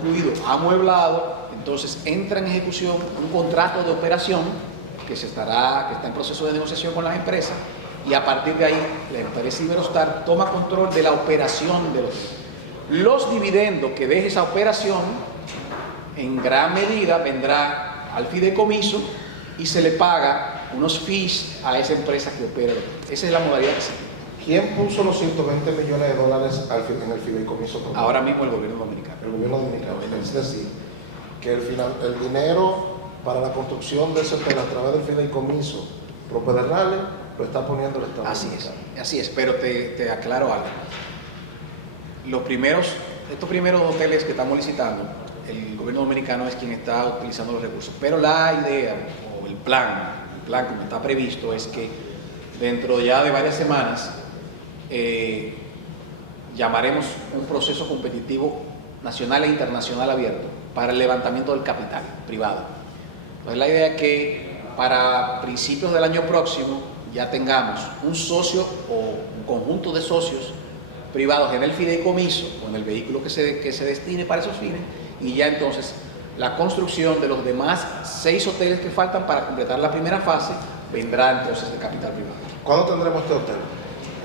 concluido, amueblado, entonces entra en ejecución un contrato de operación que está en proceso de negociación con las empresas, y a partir de ahí la empresa Iberostar toma control de la operación del hotel. Los dividendos que deje esa operación en gran medida vendrá al fideicomiso y se le paga unos fees a esa empresa que opera el hotel. Esa es la modalidad que sigue. ¿Quién puso los 120 millones de dólares en el fideicomiso? Ahora mismo el gobierno dominicano. El gobierno dominicano. Es decir, que el dinero para la construcción de ese hotel a través del fideicomiso Propedernales lo está poniendo el Estado. Así es, pero te aclaro algo. Estos primeros hoteles que estamos licitando, el gobierno dominicano es quien está utilizando los recursos, pero la idea o el plan como está previsto es que dentro ya de varias semanas llamaremos un proceso competitivo nacional e internacional abierto para el levantamiento del capital privado. Entonces la idea es que para principios del año próximo ya tengamos un socio o un conjunto de socios privados en el fideicomiso o en el vehículo que se destine para esos fines, y ya entonces la construcción de los demás 6 hoteles que faltan para completar la primera fase vendrá entonces de capital privado. ¿Cuándo tendremos este hotel?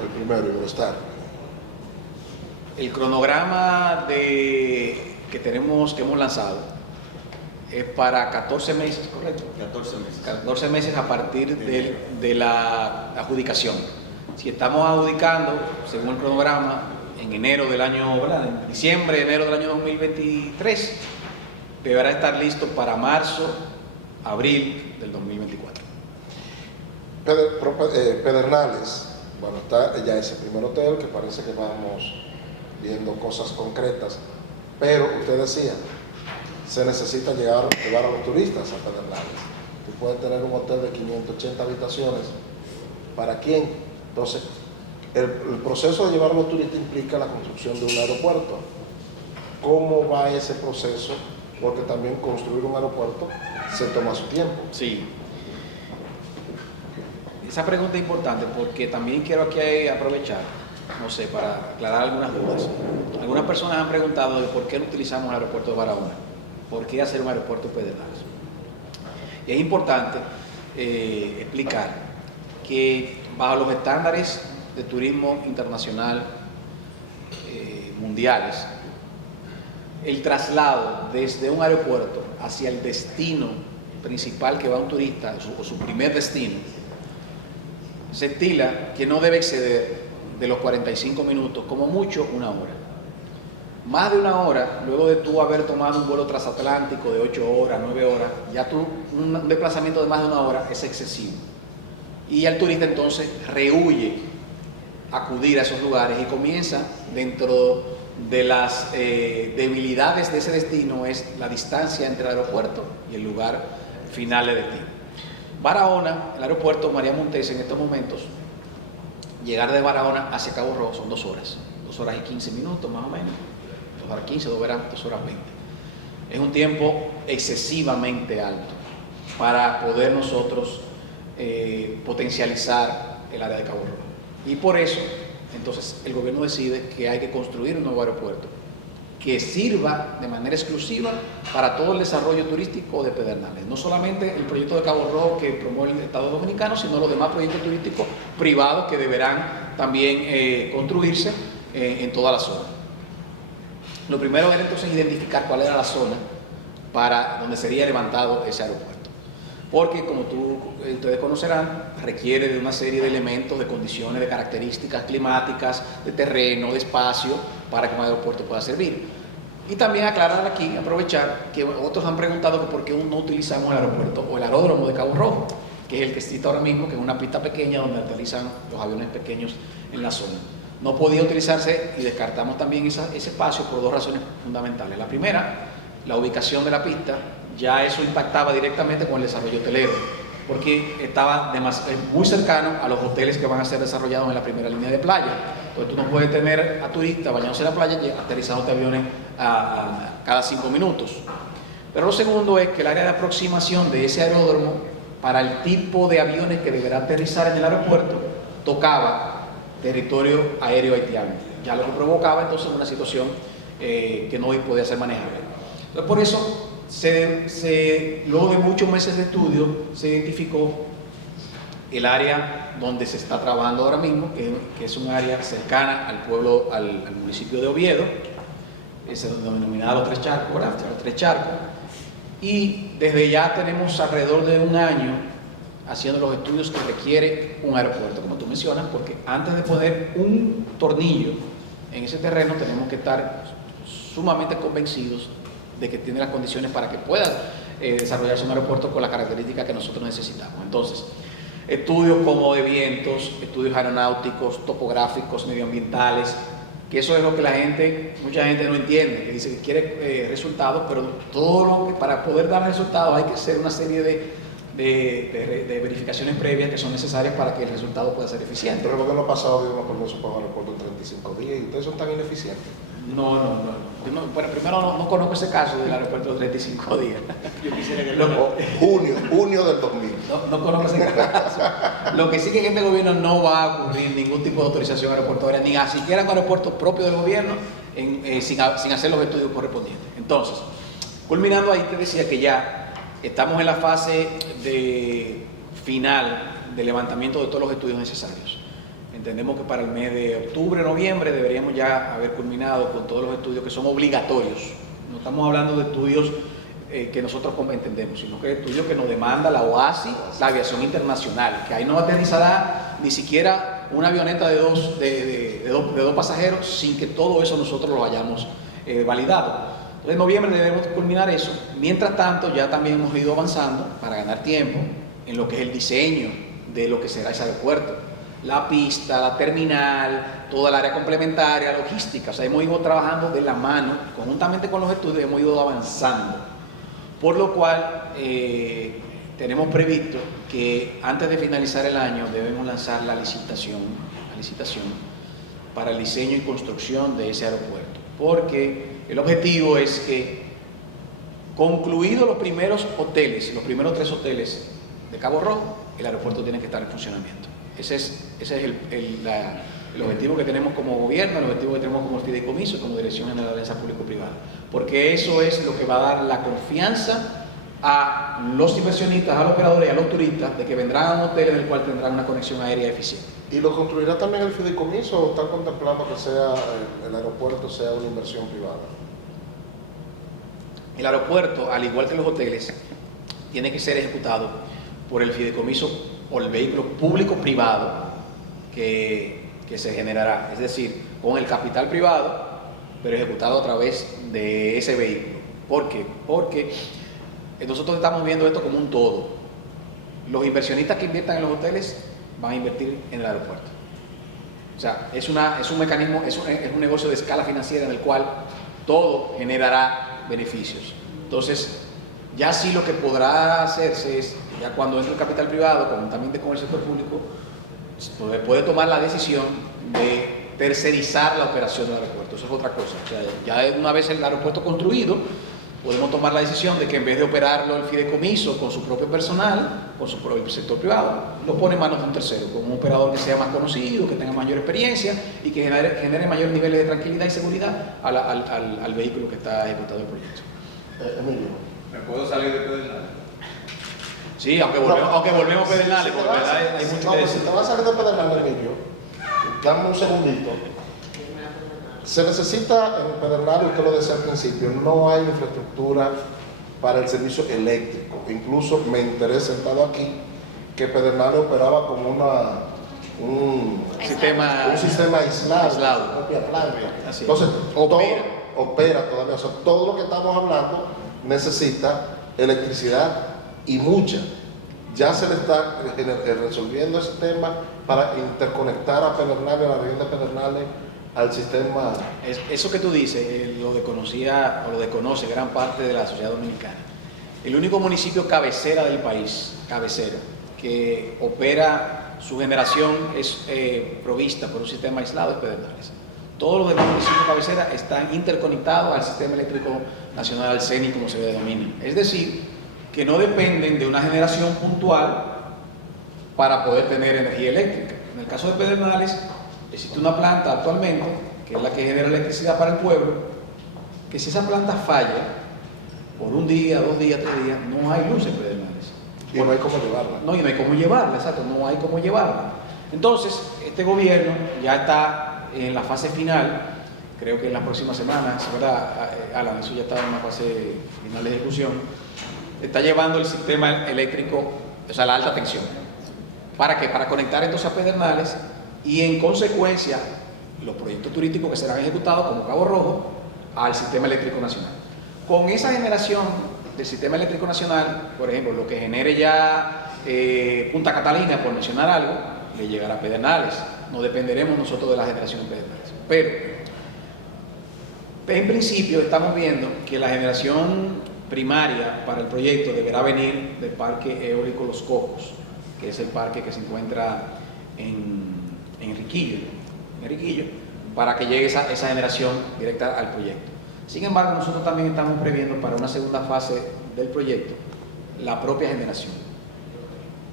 El primero, Iberostar. El cronograma que hemos lanzado es para 14 meses, ¿correcto? 14 meses. 14 meses a partir de la adjudicación. Si estamos adjudicando, según el cronograma, en enero del año, ¿verdad? En diciembre, enero del año 2023, deberá estar listo para marzo, abril del 2024. Pedernales, bueno, está ya ese primer hotel que parece que vamos viendo cosas concretas, pero usted decía, se necesita llevar a los turistas a Pedernales. Tú puedes tener un hotel de 580 habitaciones, ¿para quién? Entonces, el proceso de llevar a los turistas implica la construcción de un aeropuerto. ¿Cómo va ese proceso? Porque también construir un aeropuerto se toma su tiempo. Sí. Esa pregunta es importante porque también quiero aquí aprovechar, no sé, para aclarar algunas dudas. Algunas personas han preguntado de por qué no utilizamos el aeropuerto de Barahona, por qué hacer un aeropuerto Pedernales. Y es importante explicar que bajo los estándares de turismo internacional mundiales, el traslado desde un aeropuerto hacia el destino principal que va un turista, o su primer destino, se estila que no debe exceder de los 45 minutos, como mucho una hora. Más de una hora, luego de tú haber tomado un vuelo transatlántico de 8 horas, 9 horas, ya un desplazamiento de más de una hora es excesivo. Y el turista entonces rehuye acudir a esos lugares y comienza, dentro de las debilidades de ese destino, es la distancia entre el aeropuerto y el lugar final de destino. Barahona, el aeropuerto María Montesa en estos momentos, llegar de Barahona hacia Cabo Rojo son 2 horas, 2 horas y 15 minutos más o menos, 2 horas 15, 2 horas 20. Es un tiempo excesivamente alto para poder nosotros potencializar el área de Cabo Rojo. Y por eso, entonces, el gobierno decide que hay que construir un nuevo aeropuerto que sirva de manera exclusiva para todo el desarrollo turístico de Pedernales. No solamente el proyecto de Cabo Rojo que promueve el Estado Dominicano, sino los demás proyectos turísticos privados que deberán también construirse en toda la zona. Lo primero era entonces identificar cuál era la zona para donde sería levantado ese aeropuerto. Porque, como ustedes conocerán, requiere de una serie de elementos, de condiciones, de características climáticas, de terreno, de espacio, para que un aeropuerto pueda servir. Y también aclarar aquí, aprovechar, que otros han preguntado que por qué no utilizamos el aeropuerto o el aeródromo de Cabo Rojo, que es el que existe ahora mismo, que es una pista pequeña donde aterrizan los aviones pequeños en la zona. No podía utilizarse y descartamos también ese espacio por 2 razones fundamentales. La primera, la ubicación de la pista. Ya eso impactaba directamente con el desarrollo hotelero, porque estaba muy cercano a los hoteles que van a ser desarrollados en la primera línea de playa. Entonces tú no puedes tener a turistas bañándose en la playa y aterrizando aviones cada 5 minutos. Pero lo segundo es que el área de aproximación de ese aeródromo para el tipo de aviones que deberá aterrizar en el aeropuerto tocaba territorio aéreo haitiano, ya lo que provocaba entonces una situación que no podía ser manejable. Entonces, por eso, luego de muchos meses de estudio, se identificó el área donde se está trabajando ahora mismo, que es un área cercana al pueblo, al municipio de Oviedo, es denominada Los Tres Charcos, ¿verdad? Los Tres Charcos. Y desde ya tenemos alrededor de un año haciendo los estudios que requiere un aeropuerto, como tú mencionas, porque antes de poner un tornillo en ese terreno tenemos que estar sumamente convencidos de que tiene las condiciones para que pueda desarrollarse un aeropuerto con las características que nosotros necesitamos. Entonces, estudios como de vientos, estudios aeronáuticos, topográficos, medioambientales, que eso es lo que mucha gente no entiende, que dice que quiere resultados, pero para poder dar resultados hay que hacer una serie de verificaciones previas que son necesarias para que el resultado pueda ser eficiente. Pero ¿por qué no ha pasado de unos permisos para un aeropuerto en 35 días y ustedes son tan ineficientes? No. Bueno, primero no conozco ese caso del aeropuerto de 35 días. Yo quisiera que junio del 2000. No conozco ese caso. Lo que sí que en este gobierno no va a ocurrir ningún tipo de autorización aeroportuaria, ni siquiera un aeropuerto propio del gobierno, sin hacer los estudios correspondientes. Entonces, culminando ahí, te decía que ya estamos en la fase final de levantamiento de todos los estudios necesarios. Entendemos que para el mes de octubre, noviembre deberíamos ya haber culminado con todos los estudios que son obligatorios. No estamos hablando de estudios que nosotros entendemos, sino que estudios que nos demanda la OASI, la aviación internacional, que ahí no aterrizará ni siquiera una avioneta de dos pasajeros sin que todo eso nosotros lo hayamos validado. Entonces en noviembre debemos culminar eso. Mientras tanto, ya también hemos ido avanzando para ganar tiempo en lo que es el diseño de lo que será ese aeropuerto. La pista, la terminal, toda el área complementaria, logística. O sea, hemos ido trabajando de la mano, conjuntamente con los estudios, hemos ido avanzando. Por lo cual, tenemos previsto que antes de finalizar el año debemos lanzar la licitación para el diseño y construcción de ese aeropuerto. Porque el objetivo es que, concluidos los primeros hoteles, los primeros 3 hoteles de Cabo Rojo, el aeropuerto tiene que estar en funcionamiento. Ese es el objetivo que tenemos como gobierno, el objetivo que tenemos como fideicomiso, como Dirección General de Alianza Público-Privada, porque eso es lo que va a dar la confianza a los inversionistas, a los operadores y a los turistas de que vendrán a un hotel en el cual tendrán una conexión aérea eficiente. ¿Y lo construirá también el fideicomiso o están contemplando que el aeropuerto sea una inversión privada? El aeropuerto, al igual que los hoteles, tiene que ser ejecutado por el fideicomiso o el vehículo público-privado que se generará, es decir, con el capital privado, pero ejecutado a través de ese vehículo. ¿Por qué? Porque nosotros estamos viendo esto como un todo. Los inversionistas que inviertan en los hoteles van a invertir en el aeropuerto. O sea, es un mecanismo, es un negocio de escala financiera en el cual todo generará beneficios. Entonces, ya sí lo que podrá hacerse es, ya cuando entre el capital privado, conjuntamente con el sector público, puede tomar la decisión de tercerizar la operación del aeropuerto. Eso es otra cosa. O sea, ya una vez el aeropuerto construido, podemos tomar la decisión de que en vez de operarlo el fideicomiso con su propio personal, con su propio sector privado, lo pone en manos de un tercero, con un operador que sea más conocido, que tenga mayor experiencia y que genere mayores niveles de tranquilidad y seguridad al vehículo que está ejecutando el proyecto. Emilio. ¿Me puedo salir de Pedernales? Sí, aunque volvemos a Pedernales, porque hay mucho que decir. Si te vas a salir de Pedernales, Emilio, dame un segundito. Se necesita en Pedernales, usted lo decía al principio, no hay infraestructura para el servicio eléctrico. Incluso me enteré sentado aquí que Pedernales operaba como un sistema aislado, su propia planta. Entonces, opera todavía. O sea, todo lo que estamos hablando necesita electricidad y mucha. Ya se le está resolviendo ese tema para interconectar a Pedernales, a la región de Pedernales, al sistema. Eso que tú dices, lo desconoce gran parte de la sociedad dominicana. El único municipio cabecera del país, que opera, su generación es provista por un sistema aislado es Pedernales. Todos los demás municipios cabecera están interconectados al sistema eléctrico nacional, al CENI, como se denomina. Es decir, que no dependen de una generación puntual para poder tener energía eléctrica. En el caso de Pedernales, existe una planta actualmente, que es la que genera electricidad para el pueblo, que si esa planta falla, por un día, 2 días, 3 días, no hay luz en Pedernales. Y no hay cómo llevarla. No, y no hay cómo llevarla, exacto, no hay cómo llevarla. Entonces, este gobierno ya está en la fase final, creo que en las próximas semanas, ¿verdad, Alan? Eso ya está en una fase final de ejecución. Está llevando el sistema eléctrico, o sea, la alta tensión. ¿Para qué? Para conectar entonces a Pedernales y en consecuencia los proyectos turísticos que serán ejecutados como Cabo Rojo al sistema eléctrico nacional. Con esa generación del sistema eléctrico nacional, por ejemplo, lo que genere ya Punta Catalina, por mencionar algo, le llegará a Pedernales. No dependeremos nosotros de la generación de Pedernales. Pero, en principio, estamos viendo que la generación primaria para el proyecto deberá venir del Parque Eólico Los Cocos, que es el parque que se encuentra en Riquillo, para que llegue esa generación directa al proyecto. Sin embargo, nosotros también estamos previendo para una segunda fase del proyecto la propia generación,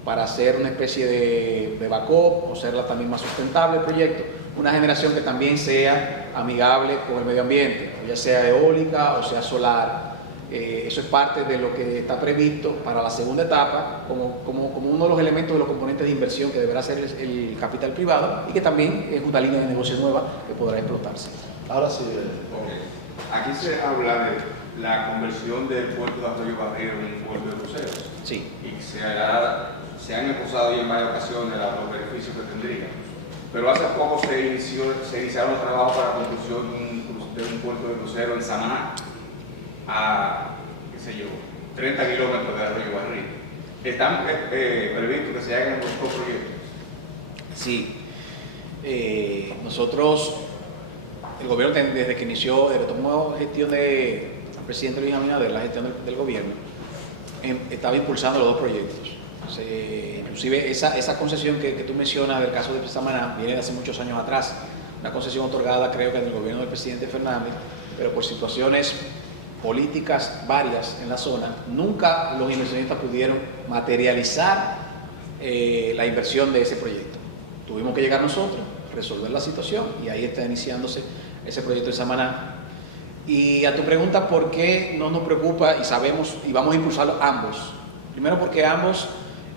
para hacer una especie de backup o hacerla también más sustentable el proyecto, una generación que también sea amigable con el medio ambiente, ya sea eólica o sea solar. Eso es parte de lo que está previsto para la segunda etapa como uno de los elementos de los componentes de inversión que deberá ser el capital privado y que también es una línea de negocio nueva que podrá explotarse. Ahora sí. Aquí se habla de la conversión del puerto de Arroyo Barrero en un puerto de cruceros. Sí. Y se han exposado ya en varias ocasiones los beneficios que tendría. Pero hace poco se iniciaron los trabajos para la construcción de un puerto de crucero en Samaná, a, 30 kilómetros de Arroyo Barril. ¿Están previstos que se hagan los dos proyectos? Sí. Nosotros, el gobierno desde que inició, desde que tomó gestión del presidente Luis Abinader, la gestión del gobierno, estaba impulsando los dos proyectos. Inclusive esa concesión que tú mencionas del caso de Samaná viene de hace muchos años atrás, una concesión otorgada creo que en el gobierno del presidente Fernández, pero por situaciones políticas varias en la zona, nunca los inversionistas pudieron materializar la inversión de ese proyecto. Tuvimos que llegar nosotros, resolver la situación y ahí está iniciándose ese proyecto de Samaná. Y a tu pregunta, ¿por qué no nos preocupa y sabemos y vamos a impulsarlo ambos? Primero porque ambos,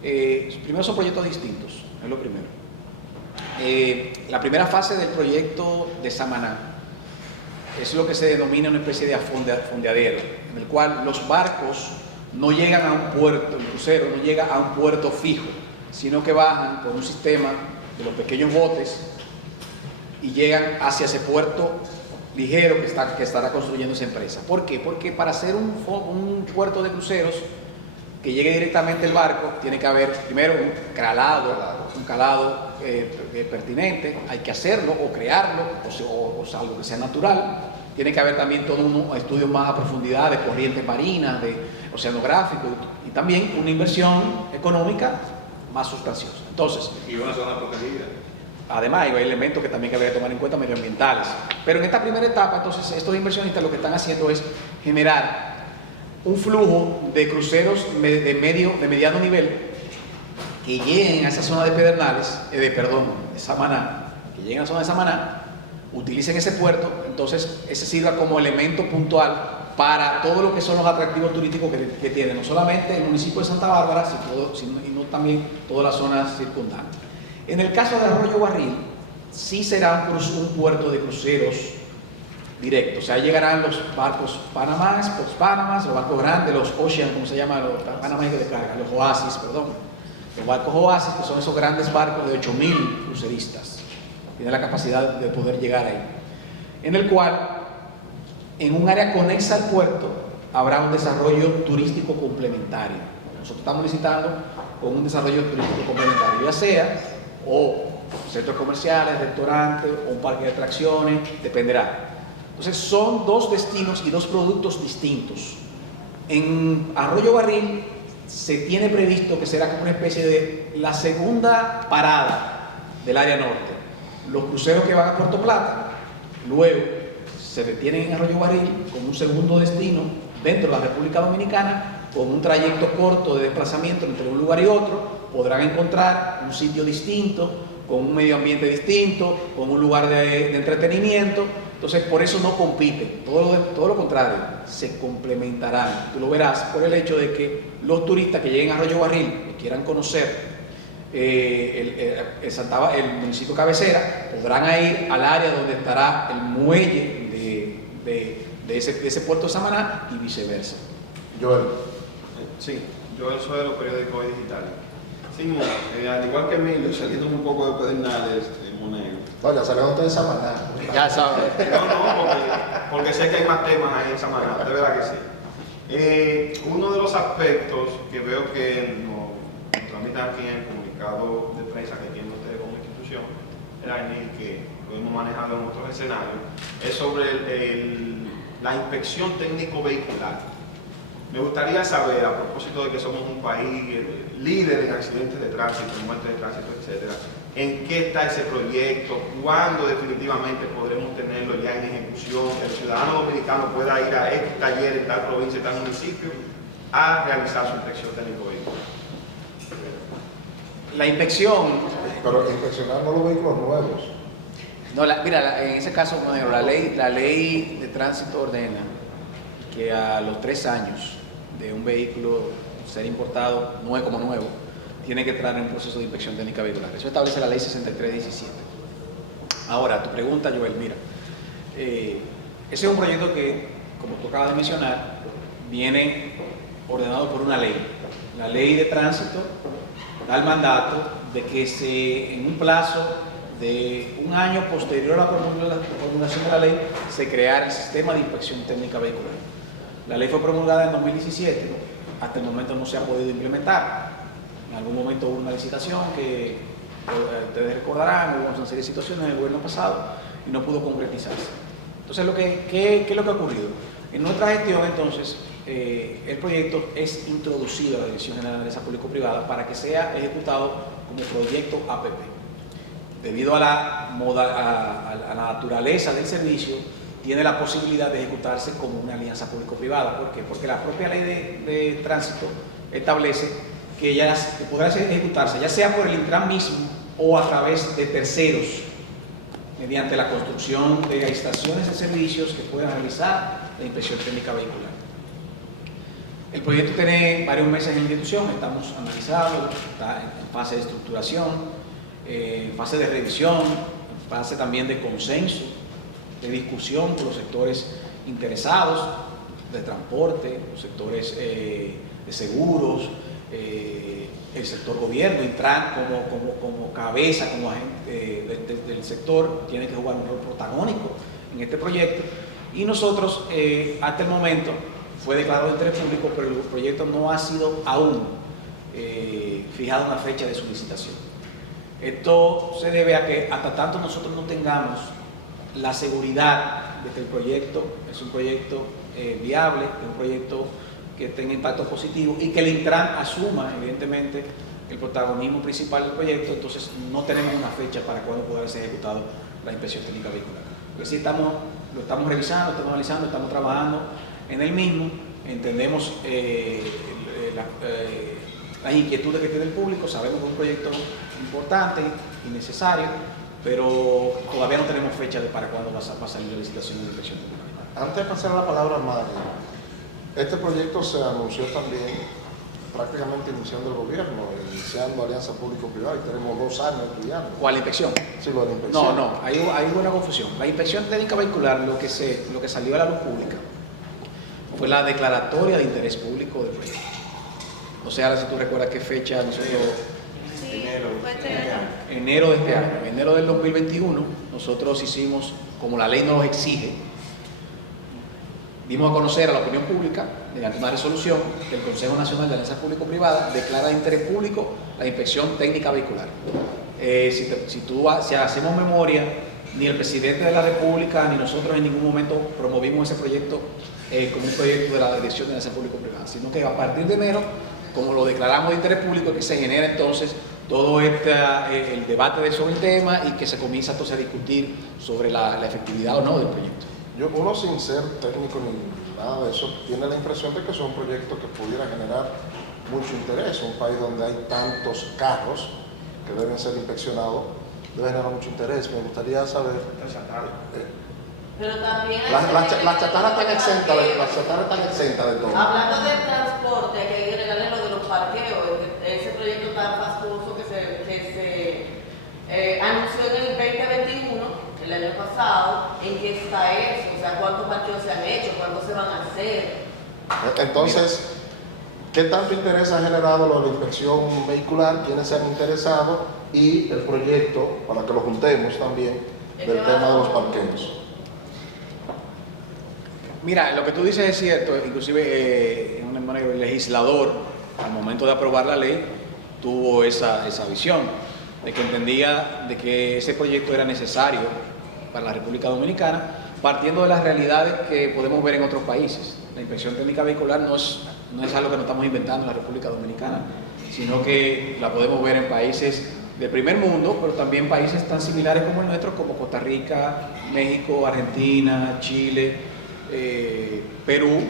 primero son proyectos distintos, es lo primero. La primera fase del proyecto de Samaná es lo que se denomina una especie de fondeadero, en el cual los barcos no llegan a un puerto, el crucero no llega a un puerto fijo, sino que bajan por un sistema de los pequeños botes y llegan hacia ese puerto ligero que estará construyendo esa empresa. ¿Por qué? Porque para hacer un puerto de cruceros que llegue directamente el barco, tiene que haber primero un calado pertinente, hay que hacerlo o crearlo, o sea, algo que sea natural. Tiene que haber también todo un estudio más a profundidad de corrientes marinas, de oceanográfico y también una inversión económica más sustanciosa. Entonces, y una zona protegida. Además, hay elementos que también habría que tomar en cuenta medioambientales. Pero en esta primera etapa, entonces, estos inversionistas lo que están haciendo es generar un flujo de cruceros de mediano nivel que lleguen a esa zona de Pedernales, de Samaná, que lleguen a la zona de Samaná, utilicen ese puerto, entonces ese sirva como elemento puntual para todo lo que son los atractivos turísticos que tiene, no solamente el municipio de Santa Bárbara, sino también toda la zona circundante. En el caso de Arroyo Barril, sí será un puerto de cruceros directo, o sea, llegarán los barcos Panamás, los barcos grandes, los Ocean, como se llama, los Panamás de carga, los Oasis, los barcos Oasis, que son esos grandes barcos de 8.000 cruceristas, tienen la capacidad de poder llegar ahí, en el cual, en un área conexa al puerto, habrá un desarrollo turístico complementario. Nosotros estamos licitando con un desarrollo turístico complementario, ya sea o centros comerciales, restaurantes, o un parque de atracciones, dependerá. Entonces son dos destinos y dos productos distintos. En Arroyo Barril se tiene previsto que será como una especie de la segunda parada del área norte. Los cruceros que van a Puerto Plata, luego se detienen en Arroyo Barril como un segundo destino dentro de la República Dominicana, con un trayecto corto de desplazamiento entre un lugar y otro, podrán encontrar un sitio distinto, con un medio ambiente distinto, con un lugar de entretenimiento, Entonces, por eso no compiten, todo lo contrario, se complementarán. Tú lo verás por el hecho de que los turistas que lleguen a Arroyo Barril y quieran conocer el municipio cabecera, podrán ir al área donde estará el muelle de ese puerto de Samaná y viceversa. Joel. Sí, yo soy de los periódicos digitales. Sí, al igual que Emilio, saliendo un poco de Pedernales, Monegro. No, ya salieron ustedes de Samaná. Ya saben. No, porque sé que hay más temas ahí en Samaná, de verdad que sí. Uno de los aspectos que veo que nos tramitan aquí en el comunicado de prensa que tienen ustedes como institución, el ANI, que lo hemos manejado en otros escenarios, es sobre la inspección técnico vehicular. Me gustaría saber, a propósito de que somos un país líder en accidentes de tránsito, muertes de tránsito, etcétera, en qué está ese proyecto, cuándo definitivamente podremos tenerlo ya en ejecución, que el ciudadano dominicano pueda ir a este taller en tal provincia, en tal municipio, a realizar su inspección técnico vehicular. La inspección. Pero inspeccionar no los vehículos nuevos. No, mira, en ese caso, Monegro, la ley de tránsito ordena que a los 3 años de un vehículo ser importado como nuevo, tiene que entrar en un proceso de inspección técnica vehicular. Eso establece la ley 6317. Ahora, tu pregunta, Joel, mira, ese es un proyecto que, como tú acabas de mencionar, viene ordenado por una ley. La ley de tránsito da el mandato de que en un plazo de un año posterior a la promulgación de la ley, se creara el sistema de inspección técnica vehicular. La ley fue promulgada en 2017, hasta el momento no se ha podido implementar. En algún momento hubo una licitación que ustedes recordarán, hubo una serie de situaciones en el gobierno pasado y no pudo concretizarse. Entonces, ¿qué es lo que ha ocurrido? En nuestra gestión, entonces, el proyecto es introducido a la Dirección General de Alianza Público-Privada para que sea ejecutado como proyecto APP. Debido a la naturaleza del servicio, tiene la posibilidad de ejecutarse como una alianza público-privada. ¿Por qué? Porque la propia ley de tránsito establece que podrá ejecutarse ya sea por el Intran mismo o a través de terceros, mediante la construcción de estaciones de servicios que puedan realizar la inspección técnica vehicular. El proyecto tiene varios meses en ejecución, estamos analizando, está en fase de estructuración, en fase de revisión, en fase también de consenso, de discusión con los sectores interesados, de transporte, los sectores de seguros, el sector gobierno. Intran como cabeza, como agente del sector, tiene que jugar un rol protagónico en este proyecto. Y nosotros, hasta el momento, fue declarado de interés público, pero el proyecto no ha sido aún fijado una fecha de su licitación. Esto se debe a que hasta tanto nosotros no tengamos la seguridad de que el proyecto es un proyecto viable, es un proyecto que tenga impacto positivo y que el Intran asuma evidentemente el protagonismo principal del proyecto, entonces no tenemos una fecha para cuándo pueda ser ejecutado la inspección técnica vehicular. Porque sí lo estamos revisando, estamos analizando, estamos trabajando en el mismo, entendemos las inquietudes que tiene el público, sabemos que es un proyecto importante y necesario, pero todavía no tenemos fecha para cuándo va a salir la licitación de inspección técnica. Antes de pasar a la palabra a Mario, este proyecto se anunció también prácticamente iniciando el gobierno, iniciando alianza público-privada, y tenemos 2 años estudiando. ¿Cuál inspección? Sí, lo de la inspección. No, hay buena confusión. La inspección técnica vehicular, lo que salió a la luz pública fue la declaratoria de interés público del proyecto. O sea, si tú recuerdas qué fecha nosotros... Sí, fue este año. Enero de este año, enero del 2021, nosotros hicimos, como la ley nos los exige, dimos a conocer a la opinión pública, mediante una resolución, que el Consejo Nacional de Alianzas Público-Privadas declara de interés público la inspección técnica vehicular. Si hacemos memoria, ni el presidente de la República ni nosotros en ningún momento promovimos ese proyecto como un proyecto de la Dirección de Alianzas Público-Privadas, sino que a partir de enero, como lo declaramos de interés público, que se genera entonces todo el debate sobre el tema y que se comienza entonces a discutir sobre la efectividad o no del proyecto. Uno sin ser técnico ni nada de eso, tiene la impresión de que es un proyecto que pudiera generar mucho interés. Un país donde hay tantos carros que deben ser inspeccionados, debe generar mucho interés. Me gustaría saber, Pero también La chatarra está exenta de todo. hablando del transporte, hay que agregarle lo de los parqueos. Ese proyecto tan fastuoso que se anunció en el 2021, el año pasado. ¿En qué está eso? O sea, ¿cuántos parqueos se han hecho? ¿Cuántos se van a hacer? Entonces, ¿qué tanto interés ha generado lo de la inspección vehicular? ¿Quiénes se han interesado? Y el proyecto, para que lo juntemos también, del tema de los parqueos. Mira, lo que tú dices es cierto, inclusive el legislador, al momento de aprobar la ley, tuvo esa visión, de que entendía de que ese proyecto era necesario para la República Dominicana, partiendo de las realidades que podemos ver en otros países. La inspección técnica vehicular no es algo que nos estamos inventando en la República Dominicana, sino que la podemos ver en países del primer mundo, pero también países tan similares como el nuestro, como Costa Rica, México, Argentina, Chile, Perú.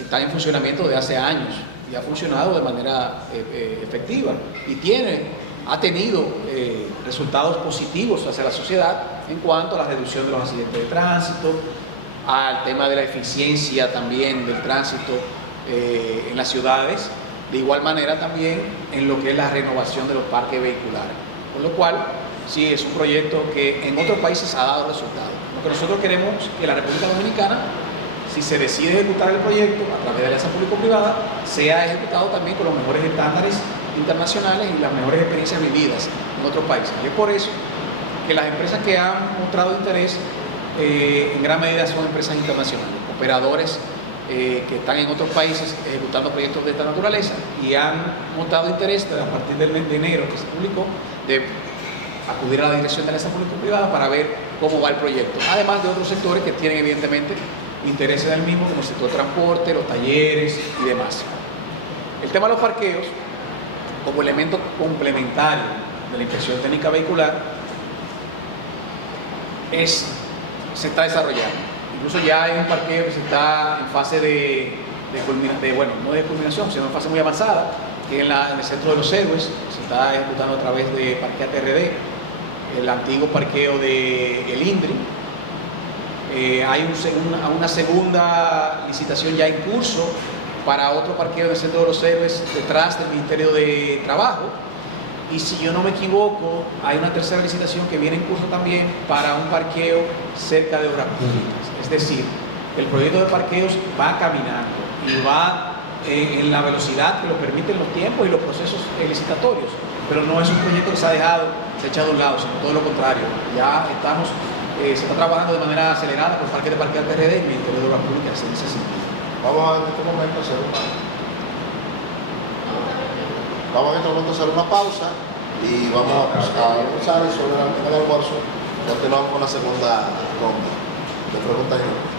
Está en funcionamiento de hace años y ha funcionado de manera efectiva y ha tenido resultados positivos hacia la sociedad en cuanto a la reducción de los accidentes de tránsito, al tema de la eficiencia también del tránsito en las ciudades, de igual manera también en lo que es la renovación de los parques vehiculares. Con lo cual, sí, es un proyecto que en otros países ha dado resultados. Lo que nosotros queremos es que la República Dominicana, si se decide ejecutar el proyecto a través de la alianza público-privada, sea ejecutado también con los mejores estándares internacionales y las mejores experiencias vividas en otros países. Y es por eso que las empresas que han mostrado interés en gran medida son empresas internacionales, operadores que están en otros países ejecutando proyectos de esta naturaleza y han mostrado interés a partir del mes de enero que se publicó de acudir a la dirección de la alianza público-privada para ver cómo va el proyecto, además de otros sectores que tienen evidentemente intereses del mismo, como el sector transporte, los talleres y demás. El tema de los parqueos, como elemento complementario de la inspección técnica vehicular, se está desarrollando. Incluso ya hay un parqueo que se está en fase no de culminación, sino en fase muy avanzada, que es en el Centro de los Héroes. Se está ejecutando a través de Parqueate RD, el antiguo parqueo de El INDRI. Hay una segunda licitación ya en curso para otro parqueo del Centro de los Héroes detrás del Ministerio de Trabajo. Y si yo no me equivoco, hay una tercera licitación que viene en curso también para un parqueo cerca de obras públicas. Es decir, el proyecto de parqueos va caminando y va en la velocidad que lo permiten los tiempos y los procesos licitatorios. Pero no es un proyecto que se ha echado a un lado, sino todo lo contrario. Ya se está trabajando de manera acelerada por parte de Parqueate RD y el Ministerio de Obras Públicas en ese sentido. Vamos a en este momento hacer una pausa y vamos a almorzar y sobre el almuerzo continuamos con la segunda ronda de preguntas y respuestas.